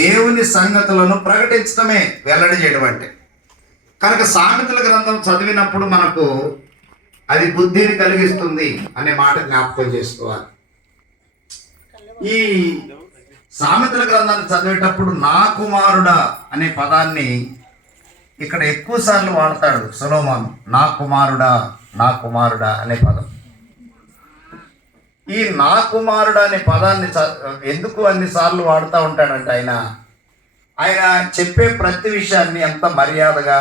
దేవుని సంగతులను ప్రకటించడమే వెల్లడి చేయడం అంటే. కనుక సామెతల గ్రంథం చదివినప్పుడు మనకు అది బుద్ధిని కలిగిస్తుంది అనే మాట జ్ఞాపకం చేసుకోవాలి. ఈ సామెతల గ్రంథాన్ని చదివేటప్పుడు నా కుమారుడా అనే పదాన్ని ఇక్కడ ఎక్కువ సార్లు వాడతాడు సులోమాన్. నా కుమారుడా నా కుమారుడా అనే పదం. ఈ నా కుమారుడు అనే పదాన్ని ఎందుకు అన్ని సార్లు వాడుతూ ఉంటాడంటే ఆయన ఆయన చెప్పే ప్రతి విషయాన్ని ఎంత మర్యాదగా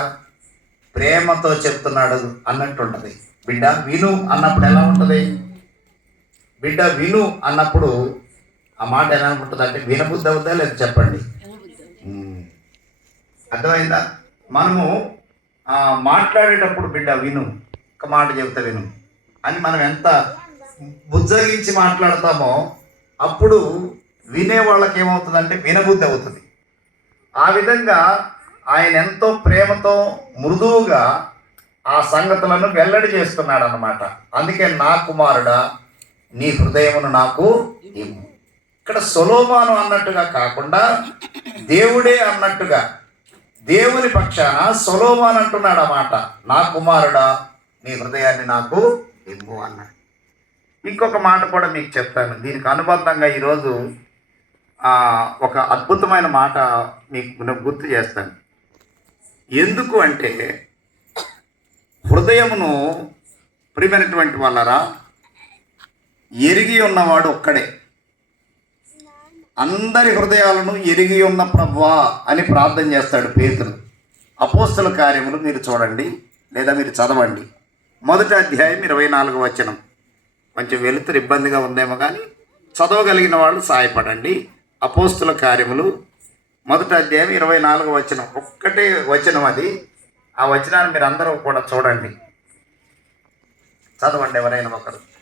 ప్రేమతో చెప్తున్నాడు అన్నట్టు ఉంటుంది బిడ్డ విను అన్నప్పుడు ఎలా ఉంటుంది? బిడ్డ విను అన్నప్పుడు ఆ మాట ఎలా ఉంటుంది అంటే వినబుద్ధి అవుతా లేదు చెప్పండి. అర్థమైందా? మనము ఆ, మాట్లాడేటప్పుడు బిడ్డ విను ఒక మాట చెబుతా విను. అని మనం ఎంత బుజ్జగించి మాట్లాడతామో అప్పుడు వినే వాళ్ళకి ఏమవుతుందంటే వినబుద్ధి అవుతుంది. ఆ విధంగా ఆయన ఎంతో ప్రేమతో మృదువుగా ఆ సంగతులను వెల్లడి చేస్తున్నాడు అనమాట అందుకే నా కుమారుడా నీ హృదయమును నాకు ఇవ్వు. ఇక్కడ సొలోమాను అన్నట్టుగా కాకుండా దేవుడే అన్నట్టుగా దేవుని పక్షాన సొలోమాన్ అంటున్నాడు అన్నమాట నా కుమారుడా నీ హృదయాన్ని నాకు ఇవ్వు అన్నాడు. ఇంకొక మాట కూడా మీకు చెప్తాను. దీనికి అనుబంధంగా ఈరోజు ఒక అద్భుతమైన మాట మీకు నేను గుర్తు చేస్తాను. ఎందుకు అంటే హృదయమును ప్రియమైనటువంటి వాళ్ళరా ఎరిగి ఉన్నవాడు ఒక్కడే. అందరి హృదయాలను ఎరిగి ఉన్న ప్రభువా అని ప్రార్థన చేస్తాడు పేతులు అపోస్తుల కార్యములు మీరు చూడండి లేదా మీరు చదవండి. మొదటి అధ్యాయం ఇరవై నాలుగు వచనం. కొంచెం వెలుతురు ఇబ్బందిగా ఉందేమో కానీ చదవగలిగిన వాళ్ళు సహాయపడండి అపోస్తుల కార్యములు. మొదటి అధ్యాయం ఇరవై నాలుగు వచనం. ఒక్కటే వచనం అది. ఆ వచనాన్ని మీరు అందరూ కూడా చూడండి. చదవండి ఎవరైనా ఒకరు.